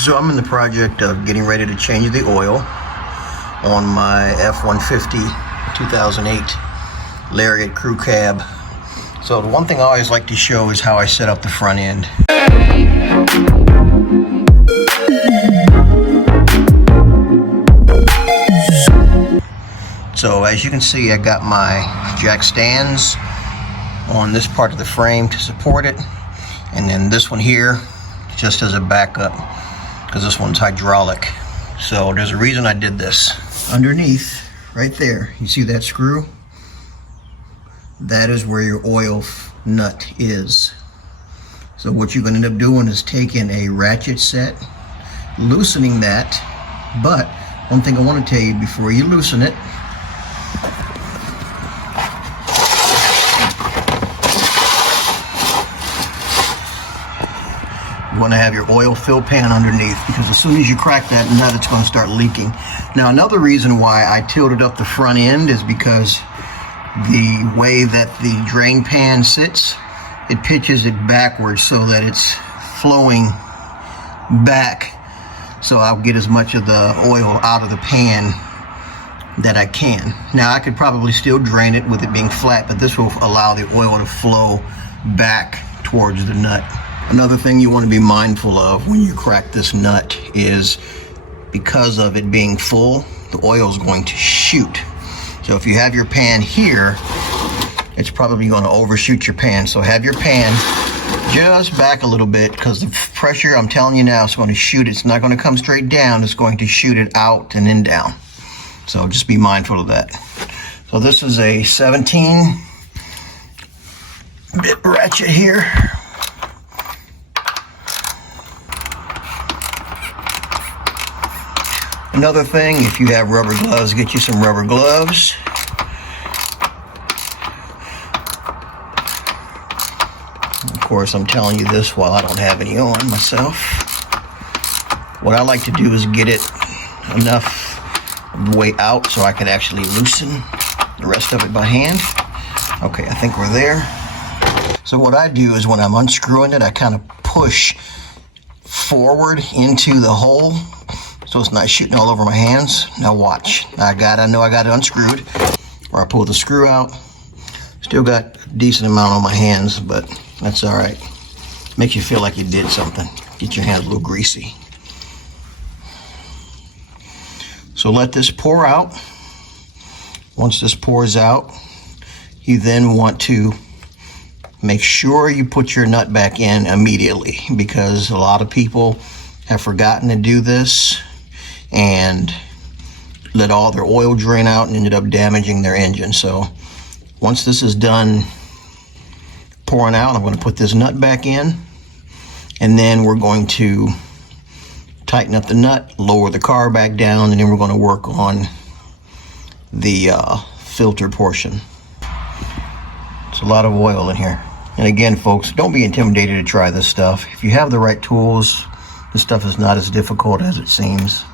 So I'm in the project of getting ready to change the oil on my F-150 2008 Lariat crew cab. So the one thing I always like to show is how I set up the front end. So as you can see, I got my jack stands on this part of the frame to support it, and then this one here just as a backup, because this one's hydraulic. So there's a reason I did this. Underneath, right there, you see that screw? That is where your oil nut is. So what you're going to end up doing is taking a ratchet set, loosening that. But one thing I want to tell you before you loosen it, you want to have your oil fill pan underneath, because as soon as you crack that nut, it's going to start leaking. Now, another reason why I tilted up the front end is because the way that the drain pan sits, it pitches it backwards so that it's flowing back, so I'll get as much of the oil out of the pan that I can. Now, I could probably still drain it with it being flat, but this will allow the oil to flow back towards the nut. Another thing you want to be mindful of when you crack this nut is, because of it being full, the oil is going to shoot. So if you have your pan here, it's probably going to overshoot your pan. So have your pan just back a little bit, because the pressure, I'm telling you now, is going to shoot. It's not going to come straight down. It's going to shoot it out and then down. So just be mindful of that. So this is a 17-bit ratchet here. Another thing, if you have rubber gloves, get you some rubber gloves. Of course, I'm telling you this while I don't have any on myself. What I like to do is get it enough way out so I can actually loosen the rest of it by hand. Okay, I think we're there. So what I do is, when I'm unscrewing it, I kind of push forward into the hole, so it's not shooting all over my hands. Now watch. I know I got it unscrewed. Or I pull the screw out. Still got a decent amount on my hands, but that's all right. Makes you feel like you did something. Get your hands a little greasy. So let this pour out. Once this pours out, you then want to make sure you put your nut back in immediately, because a lot of people have forgotten to do this and let all their oil drain out and ended up damaging their engine. So once this is done pouring out, I'm going to put this nut back in, and then we're going to tighten up the nut, lower the car back down, and then we're going to work on the filter portion. It's a lot of oil in here. And again, folks, don't be intimidated to try this stuff. If you have the right tools, this stuff is not as difficult as it seems.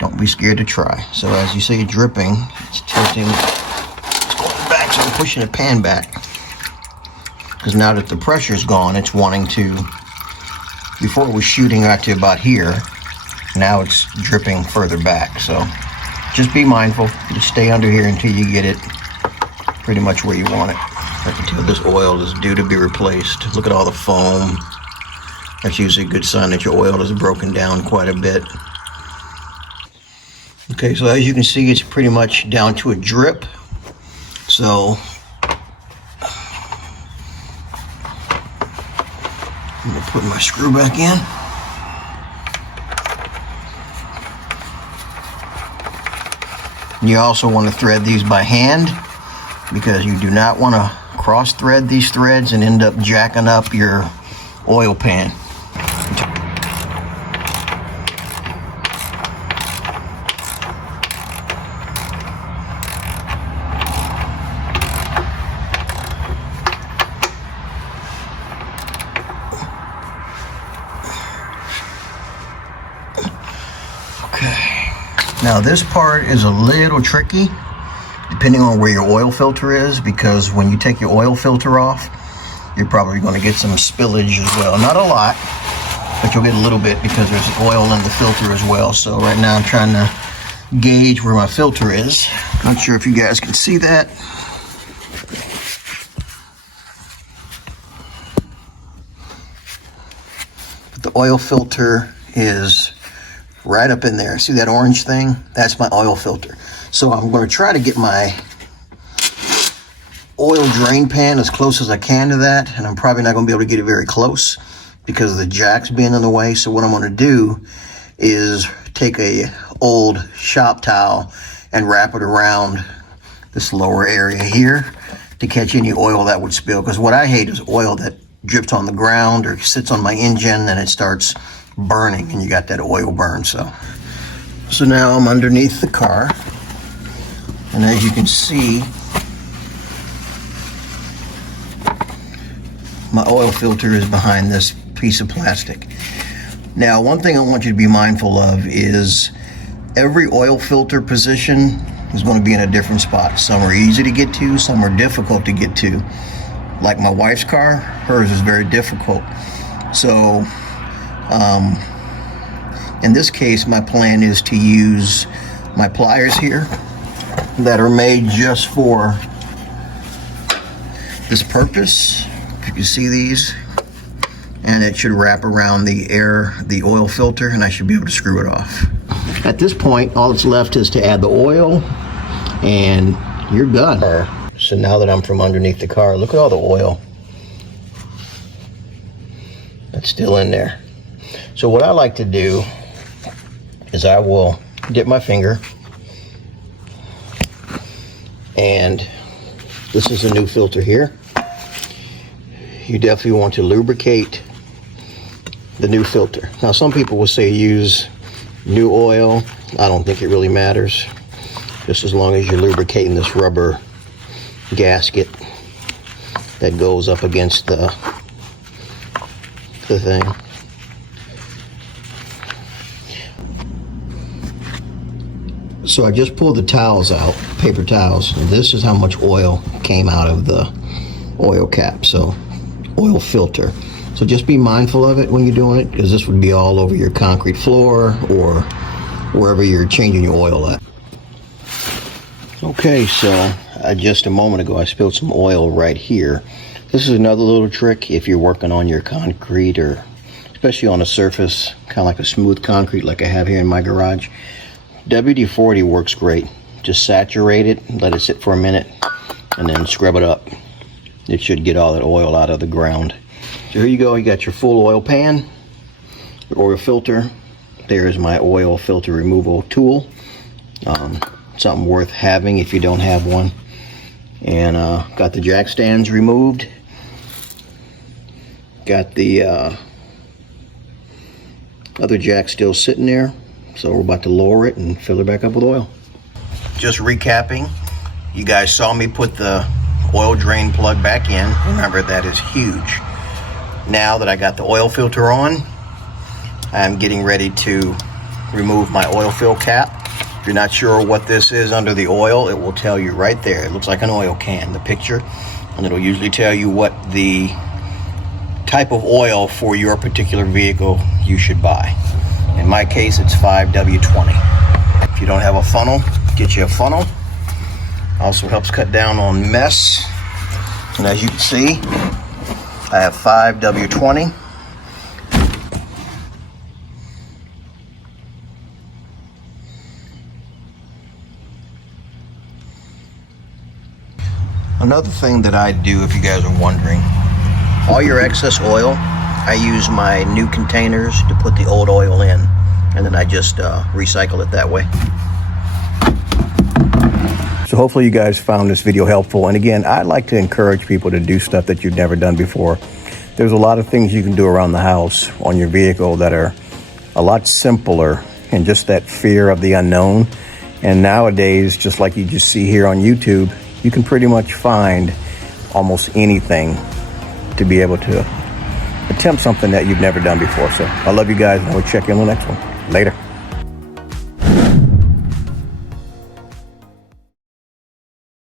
Don't be scared to try. So as you see it dripping, it's tilting, it's going back, so I'm pushing the pan back. Because now that the pressure's gone, it's wanting to, before it was shooting out to about here, now it's dripping further back. So just be mindful. Just stay under here until you get it pretty much where you want it. I can tell this oil is due to be replaced. Look at all the foam. That's usually a good sign that your oil is broken down quite a bit. Okay, so as you can see, it's pretty much down to a drip. So I'm gonna put my screw back in. You also want to thread these by hand, because you do not want to cross thread these threads and end up jacking up your oil pan. Now this part is a little tricky depending on where your oil filter is, because when you take your oil filter off, you're probably going to get some spillage as well. Not a lot, but you'll get a little bit because there's oil in the filter as well. So right now I'm trying to gauge where my filter is. Not sure if you guys can see that. But the oil filter is right up in there. See that orange thing? That's my oil filter. So I'm going to try to get my oil drain pan as close as I can to that, and I'm probably not going to be able to get it very close because of the jacks being in the way. So what I'm going to do is take a old shop towel and wrap it around this lower area here to catch any oil that would spill, because what I hate is oil that drips on the ground or sits on my engine and it starts burning and you got that oil burn. So now I'm underneath the car, and as you can see, my oil filter is behind this piece of plastic. Now, one thing I want you to be mindful of is every oil filter position is going to be in a different spot. Some are easy to get to, some are difficult to get to. Like my wife's car, hers is very difficult. So, in this case, my plan is to use my pliers here that are made just for this purpose. If you can see these, and it should wrap around the oil filter, and I should be able to screw it off. At this point, all that's left is to add the oil, and you're done. So now that I'm from underneath the car, look at all the oil that's still in there. So what I like to do is I will dip my finger, and this is a new filter here. You definitely want to lubricate the new filter. Now, some people will say use new oil. I don't think it really matters, just as long as you're lubricating this rubber gasket that goes up against the thing. So I just pulled the towels out, paper towels, and this is how much oil came out of the oil cap. So oil filter. So just be mindful of it when you're doing it, because this would be all over your concrete floor or wherever you're changing your oil at. Okay, so just a moment ago I spilled some oil right here. This is another little trick if you're working on your concrete, or especially on a surface kind of like a smooth concrete like I have here in my garage. WD-40 works great. Just saturate it, let it sit for a minute, and then scrub it up. It should get all that oil out of the ground. So here you go, you got your full oil pan, your oil filter. There's my oil filter removal tool. Something worth having if you don't have one. And got the jack stands removed. Got the other jack still sitting there. So we're about to lower it and fill it back up with oil. Just recapping, you guys saw me put the oil drain plug back in. Remember, that is huge. Now that I got the oil filter on, I'm getting ready to remove my oil fill cap. If you're not sure what this is under the oil, it will tell you right there. It looks like an oil can, the picture, and it'll usually tell you what the type of oil for your particular vehicle you should buy. In my case, it's 5W20. If you don't have a funnel, get you a funnel. Also helps cut down on mess. And as you can see, I have 5W20. Another thing that I do, if you guys are wondering, all your excess oil, I use my new containers to put the old oil in, and then I just recycle it that way. So hopefully you guys found this video helpful. And again, I'd like to encourage people to do stuff that you've never done before. There's a lot of things you can do around the house on your vehicle that are a lot simpler, and just that fear of the unknown. And nowadays, just like you just see here on YouTube, you can pretty much find almost anything to be able to attempt something that you've never done before. So I love you guys, and we'll check in on the next one. Later.